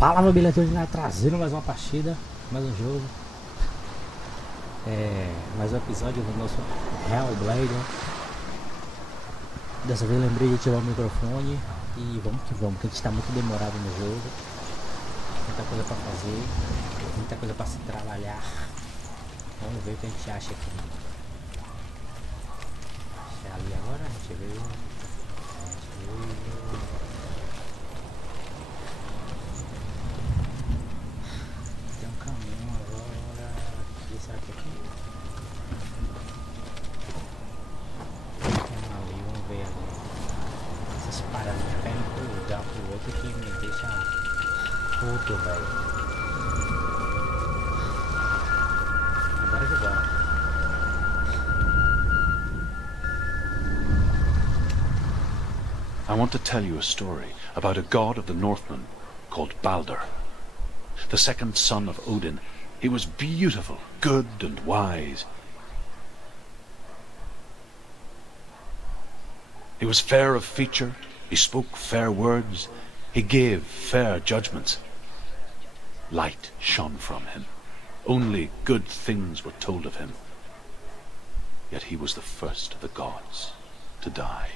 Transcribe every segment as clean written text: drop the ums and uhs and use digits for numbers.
Fala, beleza, hoje trazendo mais uma partida, mais um jogo, mais um episódio do nosso HELLBLADE. Dessa vez lembrei de ativar o microfone e vamos que vamos, porque a gente está muito demorado no jogo. Muita coisa para fazer, muita coisa para se trabalhar. Vamos ver o que a gente acha aqui. É ali agora, a gente veio. Tem um caminho agora. Aqui, será que é aqui? Tem ali, vamos ver ali. Essas paradas de cair para um lugar pro outro que me deixa puto, velho. Agora que bora. I want to tell you a story about a god of the Northmen called Balder. The second son of Odin, he was beautiful, good and wise. He was fair of feature, he spoke fair words, he gave fair judgments. Light shone from him, only good things were told of him. Yet he was the first of the gods to die.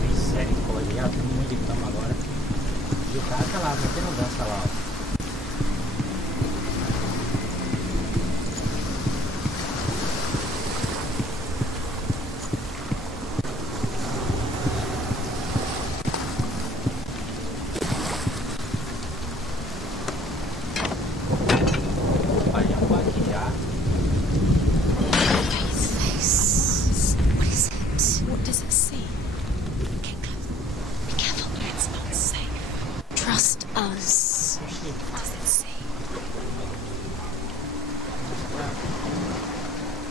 Misericórdia, tem muito de cama agora. E o cara tá lá, metendo dança lá, ó.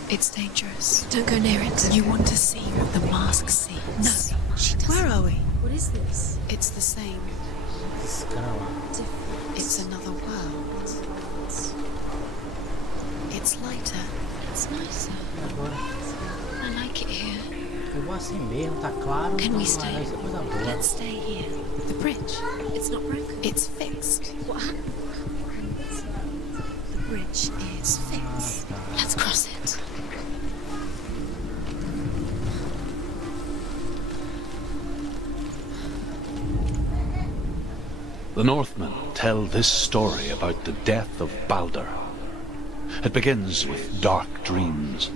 It's dangerous. Don't go near it. You want to see what the mask sees. No, she doesn't. Where are we? What is this? It's the same. It's another world. It's lighter. It's nicer. I like it here. Can we stay? Let's stay here. The bridge. It's not broken. It's fixed. What happened? The bridge is fixed. Let's cross it. The Northmen tell this story about the death of Balder. It begins with dark dreams.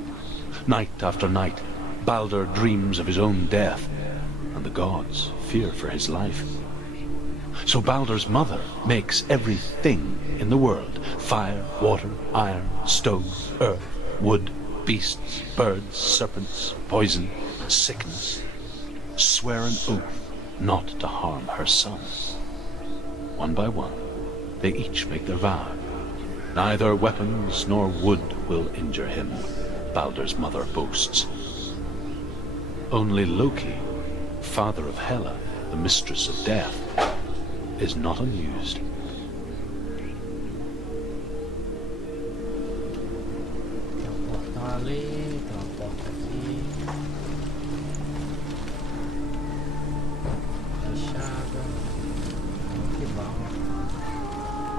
Night after night, Balder dreams of his own death, and the gods fear for his life. So Balder's mother makes everything in the world: fire, water, iron, stone, earth, wood, beasts, birds, serpents, poison, sickness. Swear an oath not to harm her son. One by one, they each make their vow. Neither weapons nor wood will injure him, Balder's mother boasts. Only Loki, father of Hela, the mistress of death, is not amused.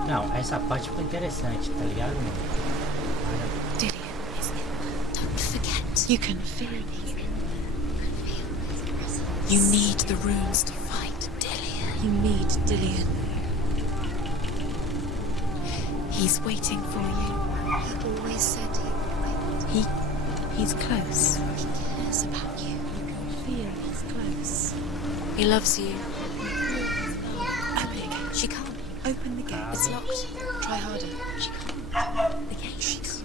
Não, essa parte ficou interessante, tá ligado, mano? Dillian is in. Don't forget. You can feel it. You need the runes to fight, Dillian. You need Dillian. He's waiting for you. He always said he would. He's close. He cares about you. You can feel he's close. He loves you. Open the gate. She can't. Open the gate. It's locked. Try harder. She can't. The gate. She can't.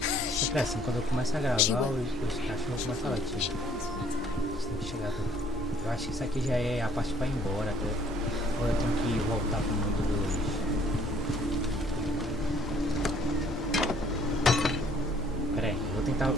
Sempre assim, quando eu começo a gravar, os cachorros começam a latir. Você tem que chegar tudo. Eu acho que isso aqui já é a parte pra ir embora. Ou eu tenho que voltar pro mundo dos... Pera aí, vou tentar...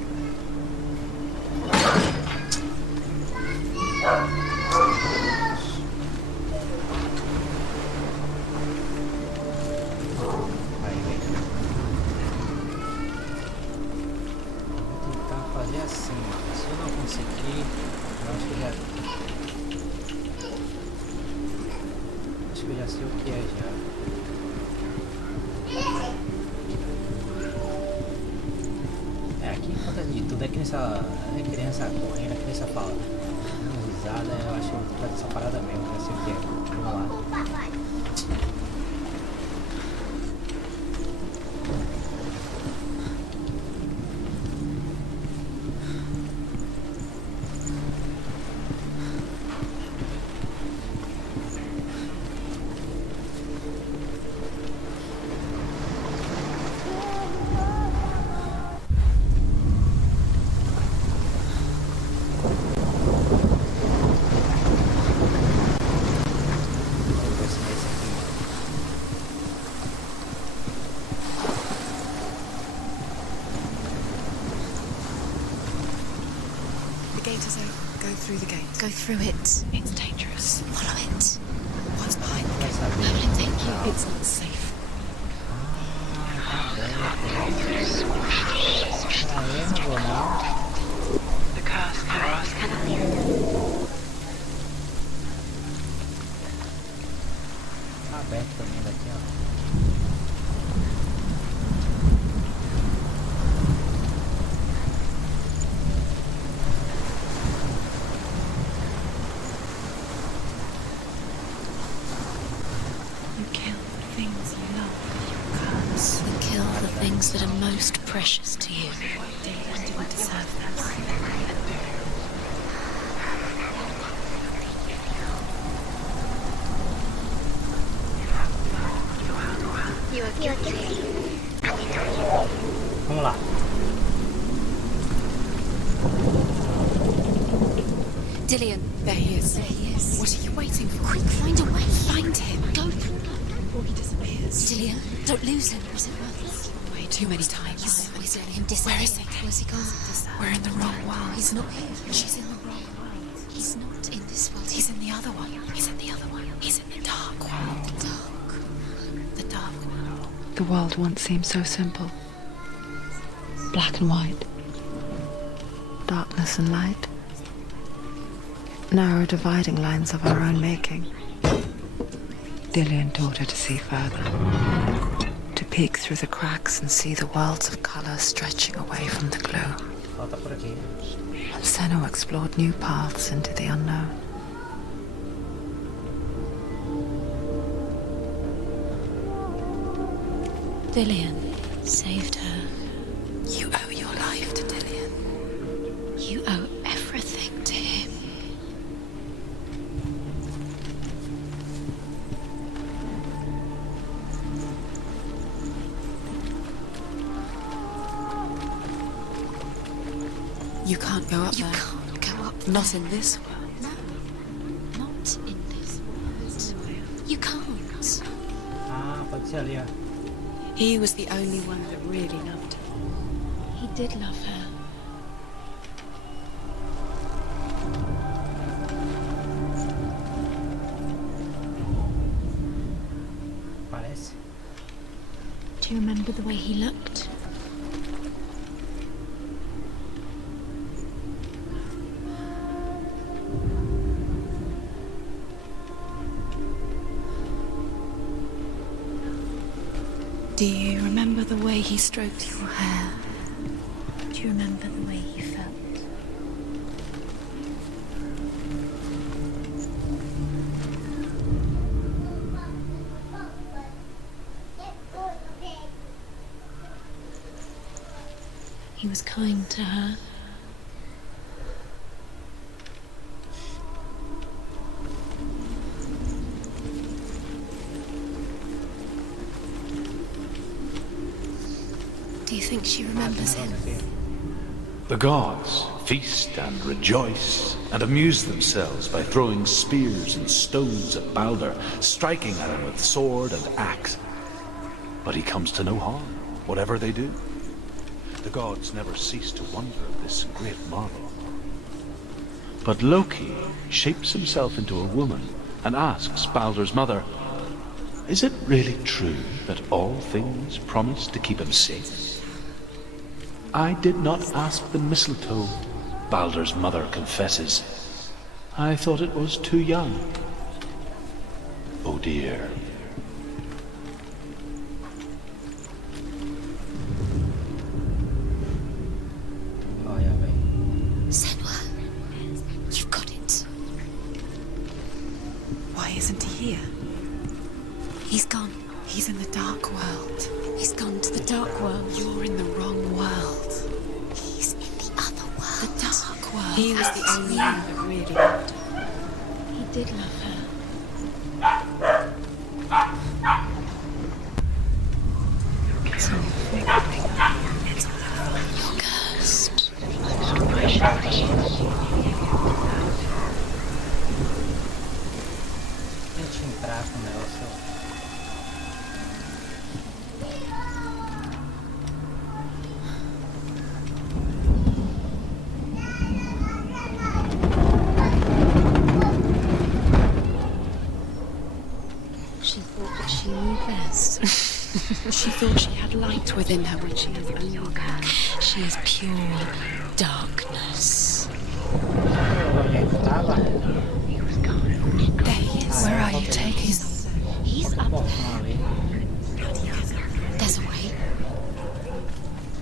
Acho que eu já sei o que é já. É, aqui acontece de tudo. É criança correndo, a criança fala. Dando risada, eu acho que vai essa parada mesmo, já sei o que é. Vamos lá. The gate is open. Go through the gate. Go through it. It's dangerous. Follow it. What's behind the gate? Evelyn, thank you. It's not safe. The curse cannot leave. Tá aberto também daqui, ó. You kill the things you love. Curse. You kill the things that are most precious to you. And do I deserve this? Vamos lá. Dillian, there he is. There he is. What are you waiting for? Quick, find a way. Find him. Go before he disappears. Dillian, don't lose him. Was it worth it? Way too many times. Always letting him disappear. Where is he? Where's he gone? We're in the wrong world. He's not here. She's in the wrong world. He's not in this world. He's in the other one. He's in the other one. He's in the dark world. The dark. The dark world. The world once seemed so simple. Black and white. Darkness and light. Narrow dividing lines of our own making. Dillian taught her to see further. To peek through the cracks and see the worlds of colour stretching away from the glow. Falta por aqui. And Senna explored new paths into the unknown. Dillian saved her. You owe your life to Dillian. You owe everything to him. You can't go up there. You can't go up Not in this world. No, not in this world. You can't. Ah, pode ser ali, ó. He was the only one that really loved her. He did love her. Parece. Do you remember the way he looked? Do you remember the way he stroked your hair? Do you remember the way he felt? He was kind to her. Do you think she remembers him? The gods feast and rejoice and amuse themselves by throwing spears and stones at Balder, striking at him with sword and axe. But he comes to no harm, whatever they do. The gods never cease to wonder at this great marvel. But Loki shapes himself into a woman and asks Balder's mother, "Is it really true that all things promise to keep him safe?" "I did not ask the mistletoe," Balder's mother confesses. I thought it was too young. Oh dear. Olha, velho. Senwa, you've got it. Why isn't he here? He's gone. He's in the dark world. He's gone to the dark world. You're in the wrong world. He's in the other world. The dark world. He was the only one that really loved her. He did love her. It's all over. It's all over. You're cursed. Tente entrar com o negócio. She thought that she knew best. She thought she had light within her when she is only dark. She is pure darkness. Onde é que tava? There he is. Where are you taking us? He's up there. Portão ali. There's a way.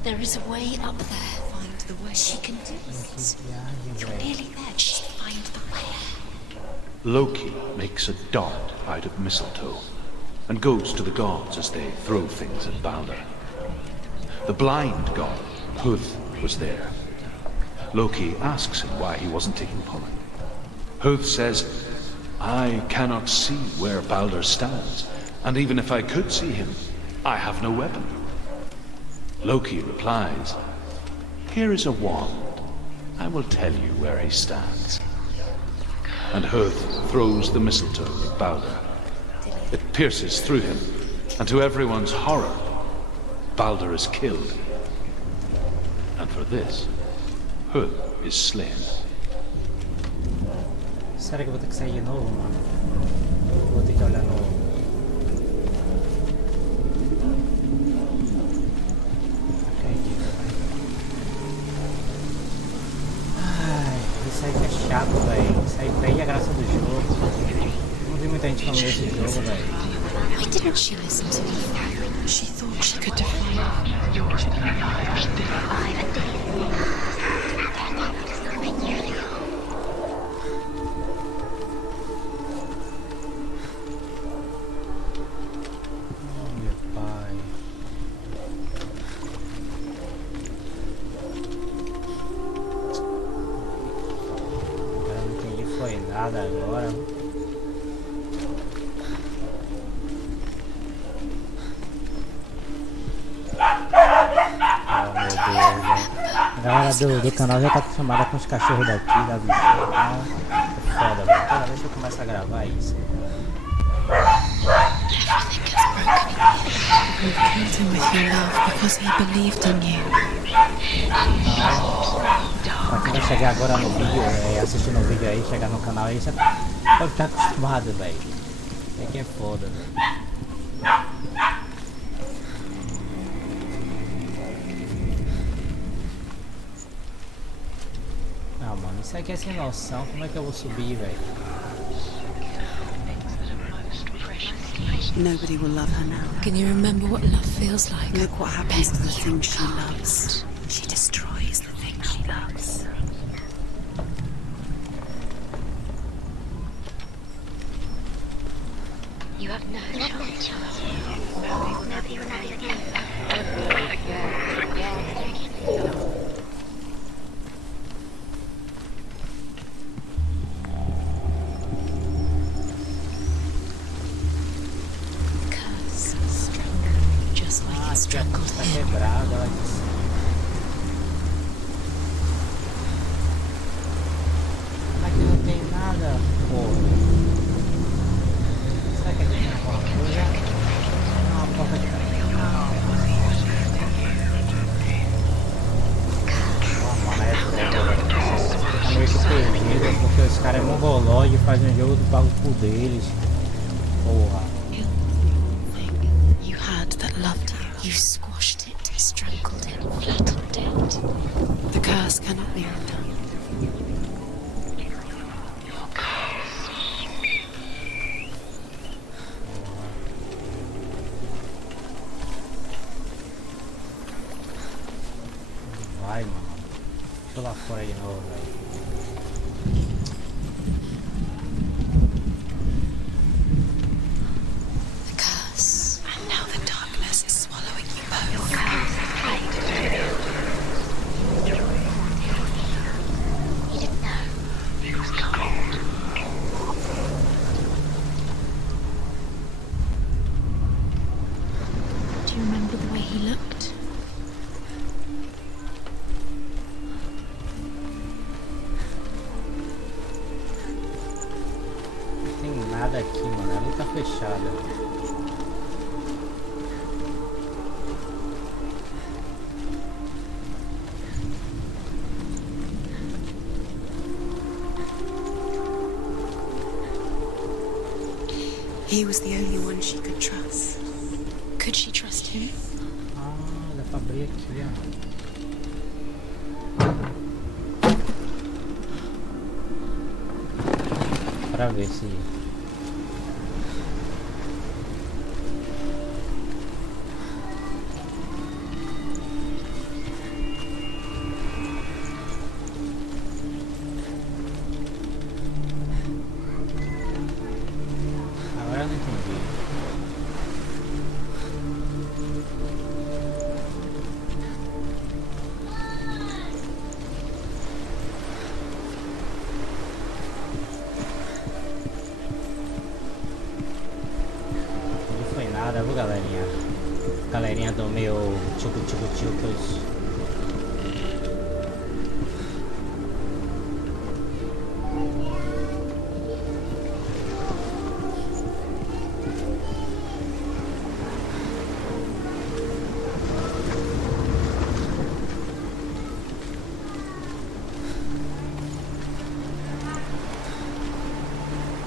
There is a way up there. Find the way. She can do Que it. viagem, You're velho. nearly there. She'll find the way. Loki makes a dart out of mistletoe and goes to the gods as they throw things at Balder. The blind god, Huth, was there. Loki asks him why he wasn't taking part. Huth says, I cannot see where Balder stands, and even if I could see him, I have no weapon. Loki replies, here is a wand. I will tell you where he stands. And Huth throws the mistletoe at Balder. It pierces through him, and to everyone's horror, Balder is killed. And for this, Huth is slain. Será que eu vou ter que sair de novo, mano? Vou ter que olhar no... Acredito, velho. Ai, isso aí que é chato, velho. Isso aí perde a graça do jogo. Não vi muita gente falando desse jogo, velho. Why didn't she listen to me? She thought she could define yours. Oh, meu pai. Eu não entendi foi nada agora. Oh, meu Deus, velho. A galera do canal já tá acostumada com os cachorros daqui, da vizinha, então é foda, velho. Toda vez que eu começo a gravar isso. Everything is broken in here. You killed him with your love because he believed in you. Pra quem vai chegar agora no vídeo, assistindo o vídeo aí, chegar no canal aí, você pode estar acostumado, velho. Isso aqui é foda, velho. Não, mano, isso aqui é sem noção. Como é que eu vou subir, velho? Nobody will love her now. Can you remember what love feels like? Look what happens to the thing she loves. She destroys the thing she loves. You have no chance. Curse strangled, just like it Aqui a strangled cruz tá him. quebrada, ela disse. Como é que não tem nada, porra? Será que aqui tem alguma coisa? Não, a porta de mano, é droga, velho. Tá meio que perdido, porque os caras é mongolóide e fazem um jogo do bagulho deles. Porra. You had that loved you. You squashed it, strangled it, flattened it. The curse cannot be undone. por aí de novo, velho. The curse. And now the darkness is swallowing you both. He didn't know. He was cold. Do you remember the way he looked? Não tem nada aqui, mano. Ali tá fechada. He was the only one she could trust. Could she trust him? Ah, dá pra abrir aqui, ó. Pra ver se... Agora eu não entendi. Não foi nada, viu, galerinha? Galerinha do meu tchucu-tchucu-tchucus.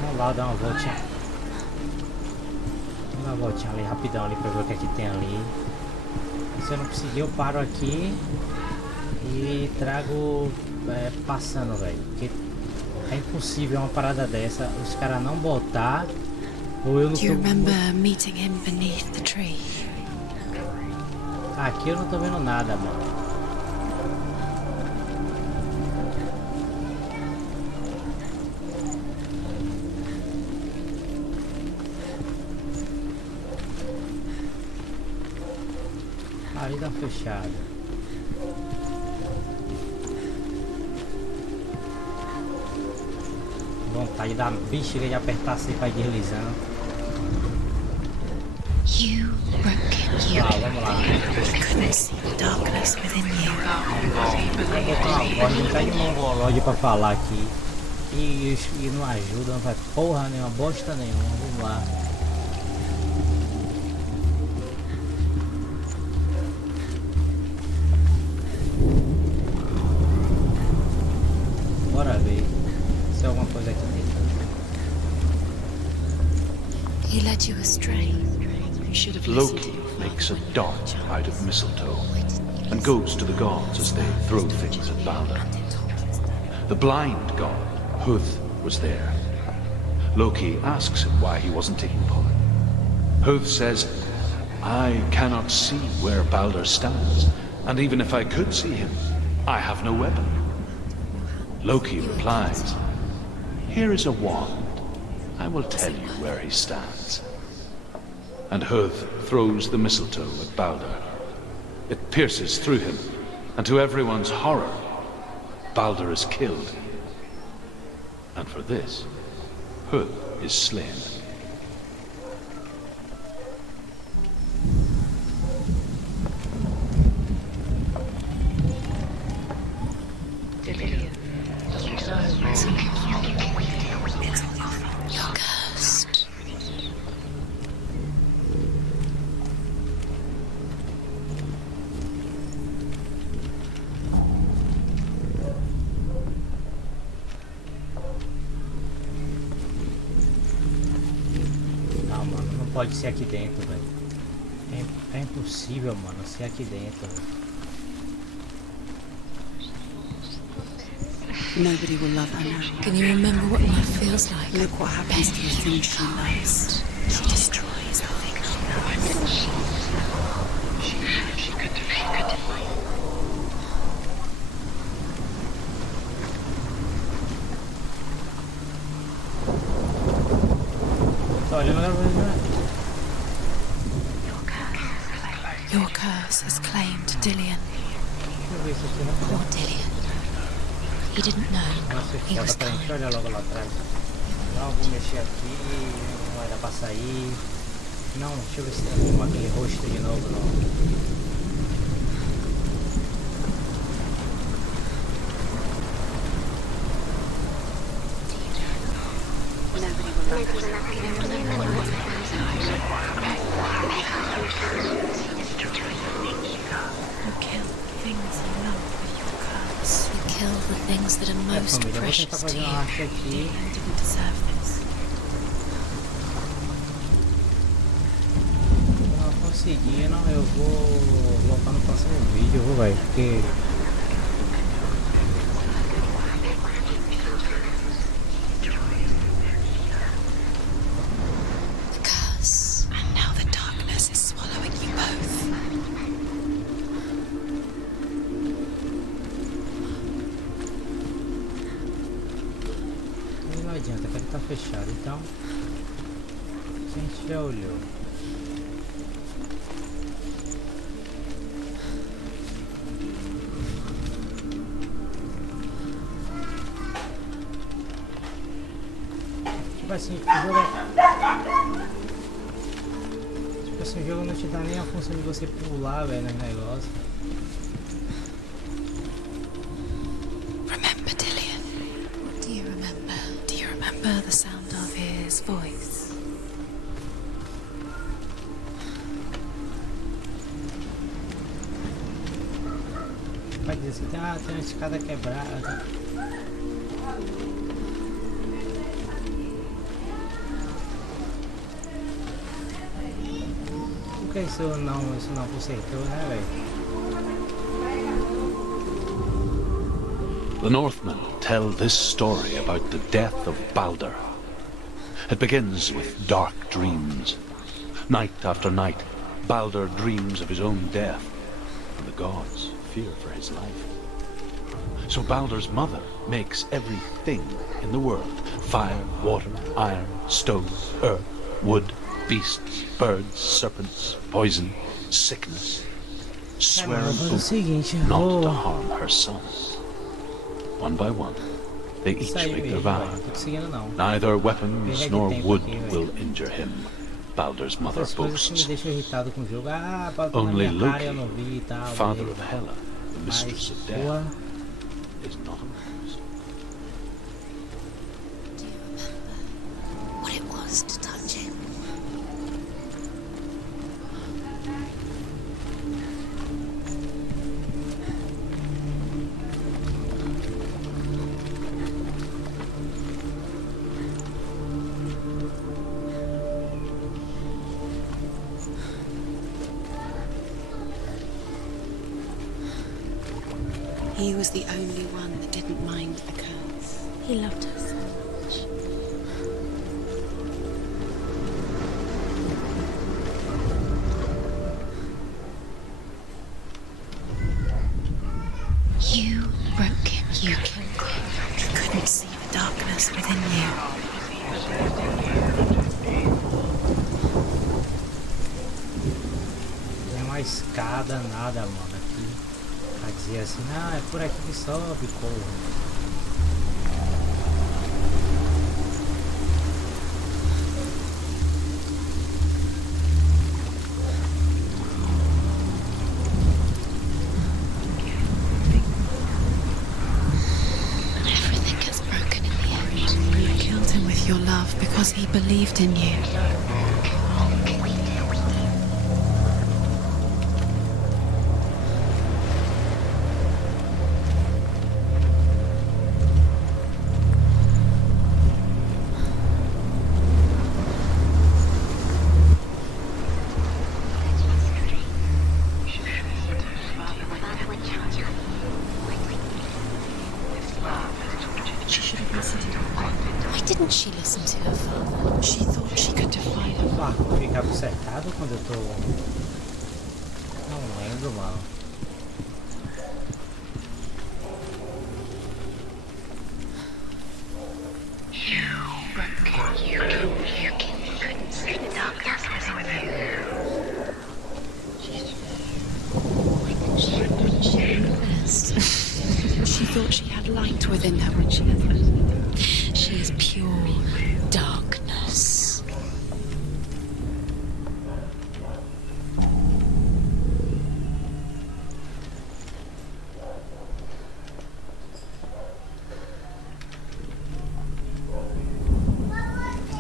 Vamos lá dar uma voltinha. Vamos dar uma voltinha ali rapidão ali pra ver o que é que tem ali. Se eu não conseguir, eu paro aqui e trago passando, velho. Porque é impossível uma parada dessa os caras não botar ou eu não Do you tô... remember meeting him beneath the tree? Aqui eu não tô vendo nada, mano. Ali tá fechado. Vontade da bexiga de apertar assim pra ir deslizando. You broke you. Vamos lá. I couldn't see the darkness within you. Vou botar uma voz, não tá de mongolóide pra falar aqui. E não ajuda, não vai porra nenhuma, bosta nenhuma. Vamos lá. Bora ver se é alguma coisa aqui dentro. He led you astray. You should have listened to Loki your makes a father. dart out of mistletoe and goes to the gods as they throw things at Balder. The blind god, Huth, was there. Loki asks him why he wasn't taking part. Huth says, I cannot see where Balder stands, and even if I could see him, I have no weapon. Loki replies, here is a wand. I will tell you where he stands. And Huth throws the mistletoe at Balder. It pierces through him, and to everyone's horror, Balder is killed. And for this, Huth is slain. You're cursed. Não, mano, não pode ser aqui dentro, velho. É impossível, mano, ser aqui dentro, velho. Nobody will love her now. Can you remember what life feels like? Look what happens to the things she loves. She destroys the things she loves. Tá olhando agora pra mim, né? Your curse has claimed Dillian. Deixa eu ver isso aqui Poor rapidão. Dillian. He didn't know Nossa, he was foda pra gente, coming. olha logo lá atrás. Não, vou mexer aqui, não vai dar pra sair. Não, deixa eu ver se tem aquele rosto de novo, não. You kill the things you love with your curse. You kill the things that are most Família, eu vou precious tentar to fazer you. uma arte aqui. You didn't deserve this. Não conseguindo, eu vou voltar no próximo vídeo, vou vai, porque The curse. And now the darkness is swallowing you both. não adianta, que ele tá fechado, então a gente já olhou. Tipo assim, o jogo não te dá nem a função de você pular, velho, no negócio. Remember Dillian? What do you remember? Do you remember the sound of his voice? Vai dizer assim, tem uma escada quebrada. Por que isso não consertou, né, velho? The Northmen tell this story about the death of Balder. It begins with dark dreams. Night after night, Balder dreams of his own death, and the gods fear for his life. So Balder's mother makes everything in the world: fire, water, iron, stone, earth, wood, beasts, birds, serpents, poison, sickness, swear an Vou fazer o oath seguinte, not vou to harm her sons. One by one, they each sair make their mesmo, vow. velho. Não tô conseguindo não. Neither weapons Perda de nor tempo wood aqui, velho. will injure him, Balder's mother Outras coisas que me boasts. deixam irritado com o jogo. Ah, pode tomar Only minha cara e eu Loki, não vi e tal. father beleza. of Hela, the mistress Mas, of death, porra, is not amused. Do you remember what it was to touch him? He was the only one that didn't mind the curse. He loved her so much. You broke him. You killed him. You couldn't see the darkness within you. tem uma escada, nada, mano, aqui. A dizer assim, ah, é por aqui que sobe, corro. And everything gets broken in the end. You killed him with your love because he believed in you. Why didn't she listen to her father? She thought she could defy him. O arco fica acertado quando eu tô... Não lembro, mano. within her when she has. She is pure darkness.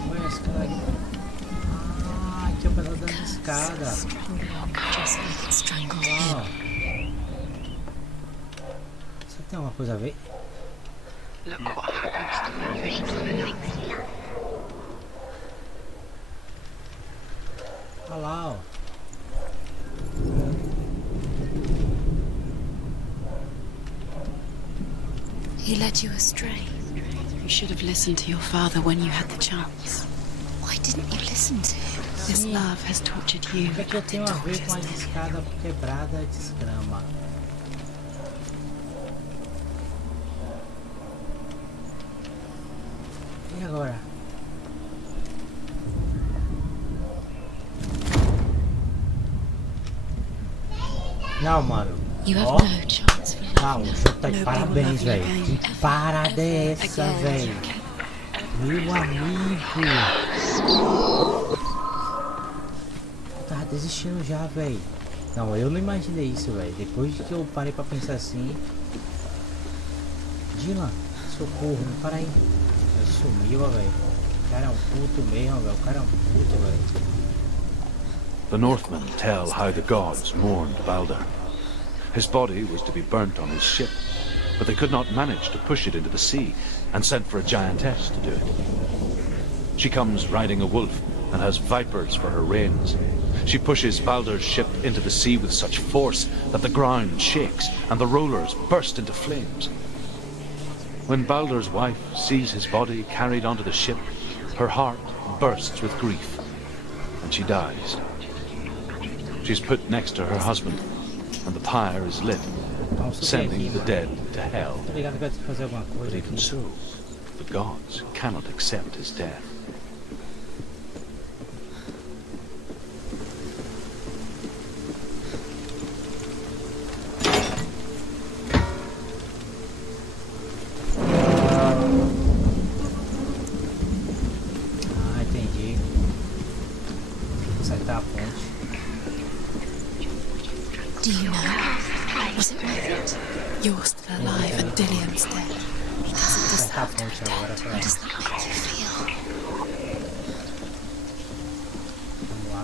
Olha esse cara aqui. Ah, aqui é o pedaço da escada. Just like it strangled him. Ó. Será que tem alguma coisa a ver? Look what happens to the Olha lá, ó. He led you astray. You should have listened to your father when you had the chance. Why didn't you listen to him? This love has tortured you. O que é que eu tenho a ver com a escada quebrada de desgrama? E agora? Não, mano. You have Ó. no chance for love. Não, o jogo tá de Nobody parabéns, will love velho. you Que again. parada é essa, Again. velho? Meu amigo. Eu tava desistindo já, velho. Não, eu não imaginei isso, velho. Depois que eu parei pra pensar assim. Dylan, socorro, não para aí. Ele sumiu, ó, velho. O cara é um puto mesmo, velho. O cara é um puto, velho. The Northmen tell how the gods mourned Balder. His body was to be burnt on his ship, but they could not manage to push it into the sea, and sent for a giantess to do it. She comes riding a wolf, and has vipers for her reins. She pushes Balder's ship into the sea with such force that the ground shakes, and the rollers burst into flames. When Balder's wife sees his body carried onto the ship, her heart bursts with grief, and she dies. She's put next to her husband, and the pyre is lit, Vamos subir aqui, sending the mano. dead to hell. Tô ligado que vai ter que fazer alguma But coisa even aqui. so, the gods cannot accept his death. Ah, entendi. Consertar a ponte. Do you know? Was it worth it? You're still alive and Dillian's dead. He doesn't Consertar a deserve ponte to be agora dead. pra... How does that make you feel? Vamos lá.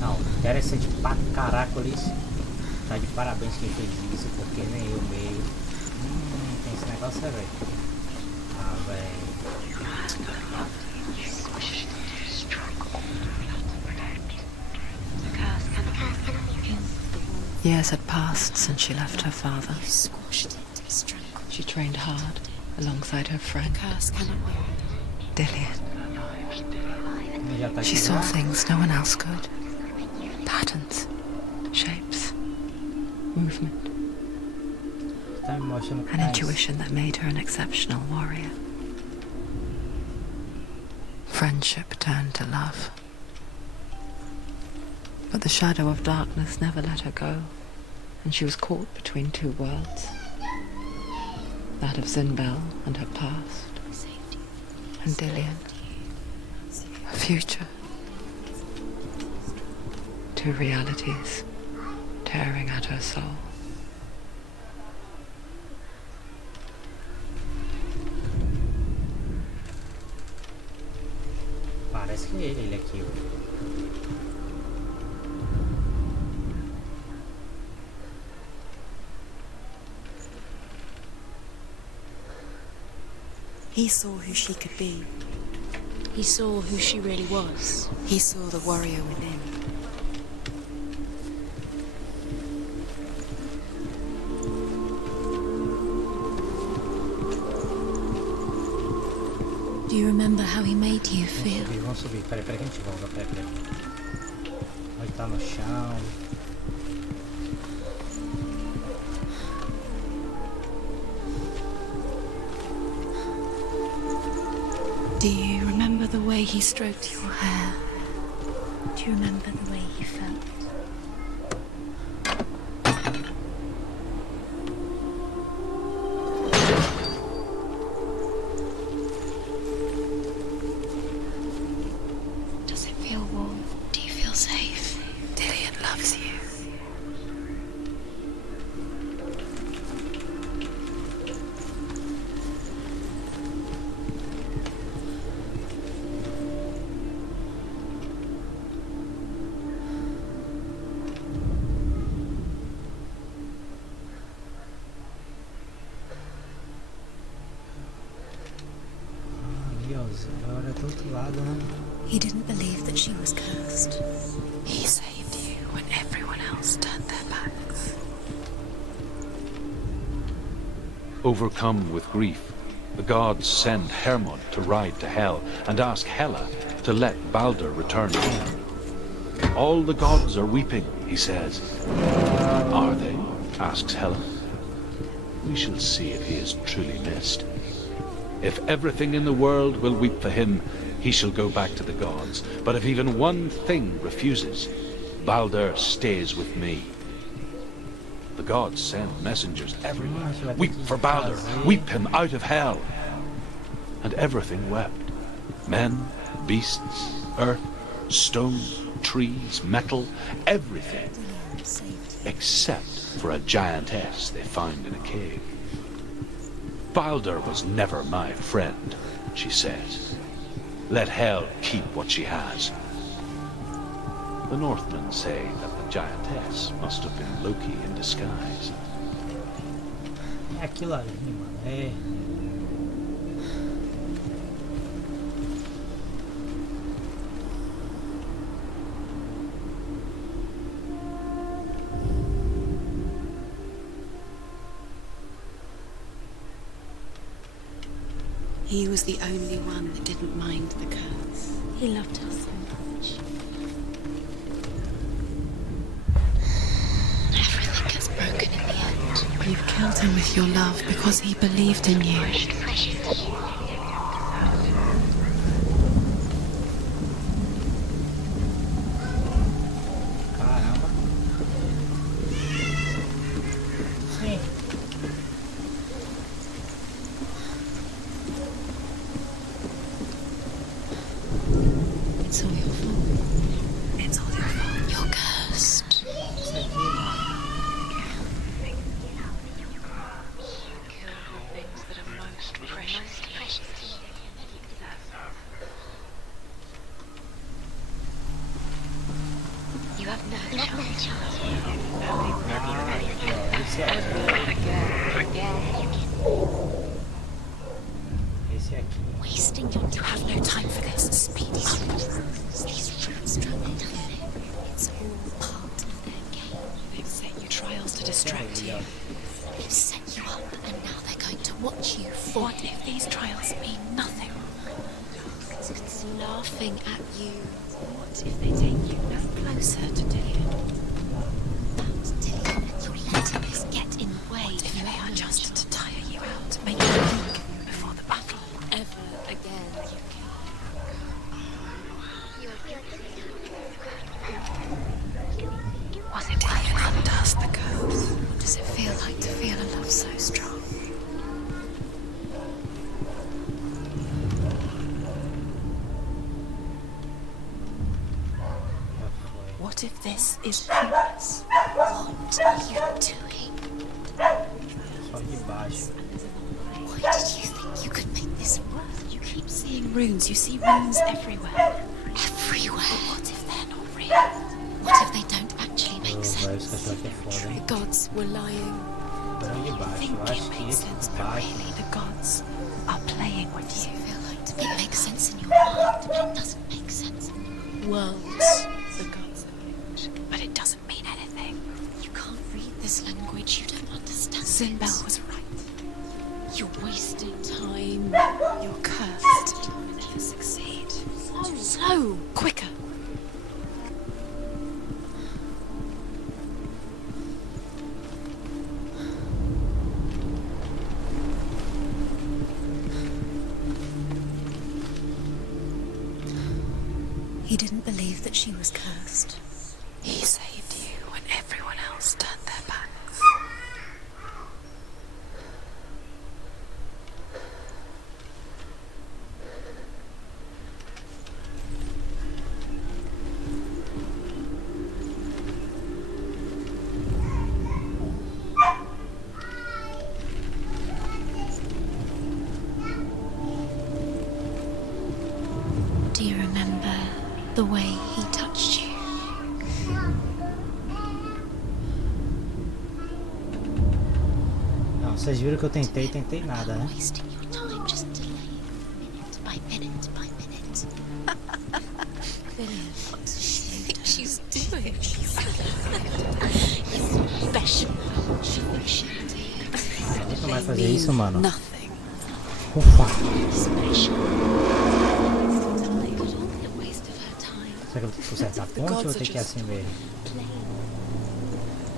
Não, interessante pra caracoles. Tá de parabéns quem fez isso, porque nem eu meio. Tem esse negócio, é, velho. Ah, velho. Years had passed since she left her father. You squashed it, strangled. She trained hard alongside her friend, Curse cannot wear it. Dillian. Ele já tá aqui She saw já. things no one else could. Patterns, shapes, movement, Tá me mostrando an mais. intuition that made her an exceptional warrior. Friendship turned to love. But the shadow of darkness never let her go, and she was caught between two worlds. That of Zinbel and her past, and Dillian, her future. Two realities tearing at her soul. Parece que é ele aqui. Ó. He saw who she could be. He saw who she really was. He saw the warrior within. Do you remember how he made you feel? Vamos subir. Peraí que a gente volta. Peraí. Vai estar no chão. Do you remember the way he stroked your hair? Do you remember the way he felt? aqui, ó. Agora é do outro lado, né? He didn't believe that she was cursed. He saved you when everyone else turned their backs. Overcome with grief, the gods send Hermod to ride to Hell and ask Hela to let Balder return home. All the gods are weeping, he says. Are they? Asks Hela. We shall see if he is truly missed. If everything in the world will weep for him, he shall go back to the gods. But if even one thing refuses, Balder stays with me. The gods send messengers everywhere. Weep for Balder, weep him out of hell. And everything wept. Men, beasts, earth, stone, trees, metal, everything. Except for a giantess they found in a cave. Balder was never my friend, she says. Let Hel keep what she has. The Northmen say that the giantess must have been Loki in disguise. É aquilo ali, mano. É. He was the only one that didn't mind the curse. He loved her so much. Everything gets broken in the end. You've killed him with your love because he believed in you. Caramba. Sim. It's all your fault. It's all your fault. You're cursed. Isso aqui, mano. You have no chance. Esse aqui. Esse aqui. Wasting your time. You have no time for this. Speed these fruits travel down there. It's all part of their game. They've set you trials to distract you. They've set you up, and now they're going to watch you for. What if these trials mean nothing? It's laughing at you. What if they take you no closer to Dillion? That's Dillion, and you're letting this get in the way. What if they are just to tire you out, to make you weak before the battle? Ever again, you can. Was it Dillion undoes the curse? What does it feel like to feel a love so strong? What if this is pointless? What are you doing? Só de baixo. Why did you think you could make this work? You keep seeing runes. You see runes everywhere. Everywhere. But what if they're not real? What if they don't actually make Velho, esse sense? cachorro aqui é foda, The hein? gods were lying. Não de You baixo. think Eu it acho que makes esse sense, de but baixo. really the gods are playing with you. It feel like it makes sense in your mind, but it doesn't make sense. Worlds. The gods are huge, but it doesn't mean anything. You can't read this language. You don't understand. Sinbel was right. You're wasting time. You're cursed. You'll never succeed. So quicker. He didn't believe that she was cursed. He saved you when everyone else turned their backs. Do you remember the way he touched you? Não, vocês viram que eu tentei nada, né? Wasting your time just delaying a minute. by minute by minute. What does she think she's doing? She's special. Nunca vai fazer isso, mano. Nothing. Ufa. Special. Waste of her time. Será que eu vou ter que consertar a ponte ou eu tenho que ir assim mesmo?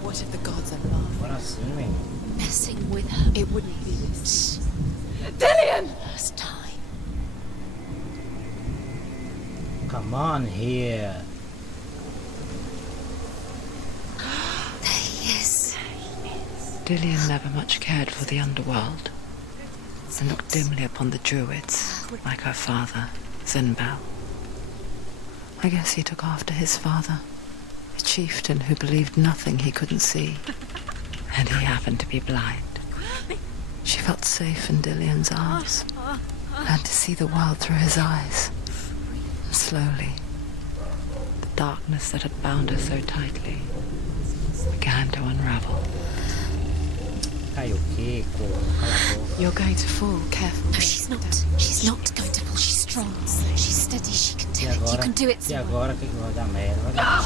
What if the gods are love? Agora sim, velho. Messing with her. It wouldn't be this. Dillian! First time. Come on here. There he is. Dillian never much cared for the underworld and looked dimly upon the druids, like her father, Zinbel. I guess he took after his father, a chieftain who believed nothing he couldn't see, and he happened to be blind. She felt safe in Dillian's arms, learned to see the world through his eyes. And slowly, the darkness that had bound her so tightly began to unravel. Caiu o quê, cor? Cala a boca. You're going to fall, careful. No, she's not. She's not going to fall. She's strong. She's steady. She can do E it. You agora? can do it. E agora o que vai dar merda? Vai dar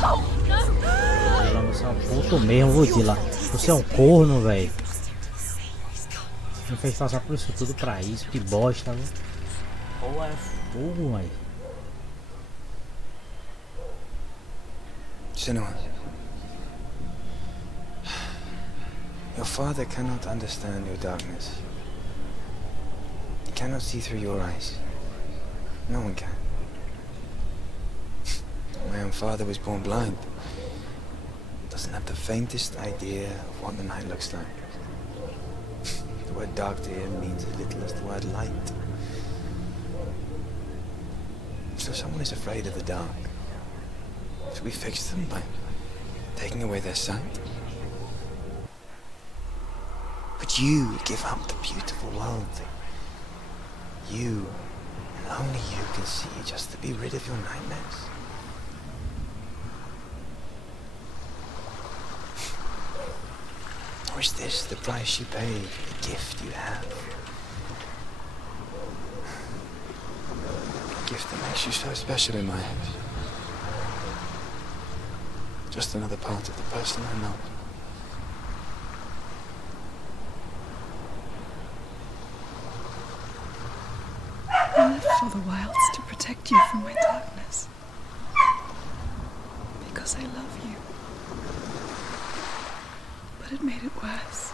merda. Você é um puto mesmo, Ludila. Você é um corno, velho. Me fez passar por isso tudo pra isso. Que bosta, velho. Ou é fogo, velho. Senua, your father cannot understand your darkness. He cannot see through your eyes. No one can. My own father was born blind. Doesn't have the faintest idea of what the night looks like. The word dark to him means as little as the word light. So someone is afraid of the dark. Should we fix them by taking away their sight? But you give up the beautiful world. You, and only you, can see just to be rid of your nightmares. Or is this the price you pay for the gift you have? A gift that makes you so special in my eyes. Just another part of the person I know. I lived for the wilds to protect you from my darkness. Because I love you. But it made it worse.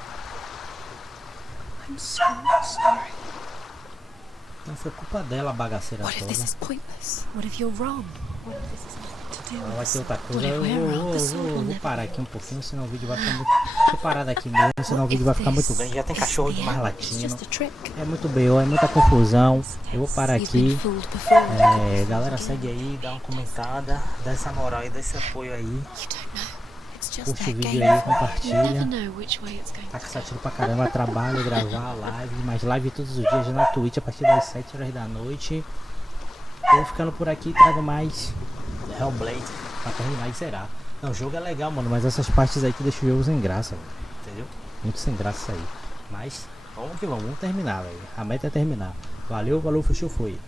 I'm so sorry. Não foi culpa dela a bagaceira What if toda. this is pointless? What if you're wrong? What if this is nothing to do Ela with vai the ter outra sword? coisa. What if we're wrong? The sword will Vou never parar aqui um pouquinho, senão o vídeo vai ficar muito. Deixa eu parar daqui mesmo, senão o vídeo vai ficar muito grande. Já tem cachorro demais latindo. É muito B.O., é muita confusão. Eu vou parar aqui. Galera, segue aí, dá uma comentada, dá essa moral aí, dá esse apoio aí. Curte o vídeo aí, compartilha. Tá cansativo pra caramba, trabalho, gravar live, mais live todos os dias na Twitch a partir das 7 horas da noite. Eu vou ficando por aqui, trago mais HELLBLADE pra terminar e zerar. Não, o jogo é legal, mano, mas essas partes aí que deixam o jogo sem graça, véio. Entendeu? Muito sem graça isso aí. Mas vamos que vamos terminar, velho. A meta é terminar. Valeu, falou, fechou, foi.